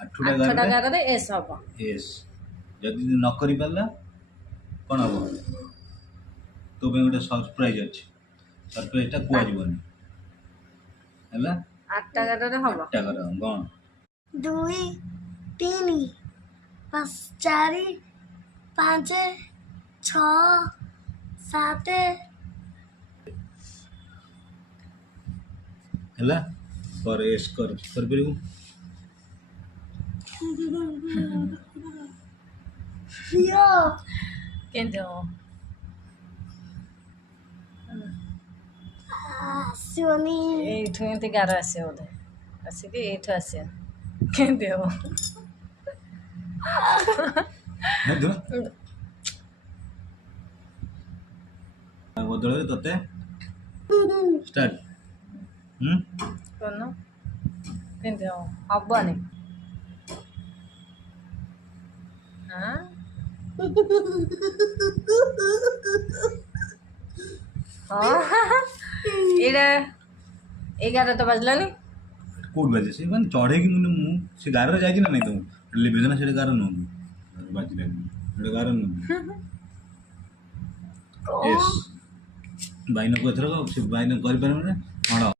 आठटा आठटा गार गार एस हम एस जदि न करि पारला कौन हम तो पे गोटे सरप्राइज अच्छे सरप्राइजटा कुआ जीवनी है 8टा गार हम 8टा गार कौन 2 3 5 4 5 6 7 है कर एस कर पारू यो केंदे हम सोनी एठू एमती गार आसे बोधे आसिकी एठू आसे केंदे हम बदल ते स्टार्ट कौन केंदे हम हबनी हाँ हाँ एटा 11 तो बजलानी कौट बाजे से मैंने चढ़े कि मुझे से गार जाए ना नहीं तुम लिभिजन से गार नु बाजले गार नु यस बाइन को एथर से बाइन कर पारे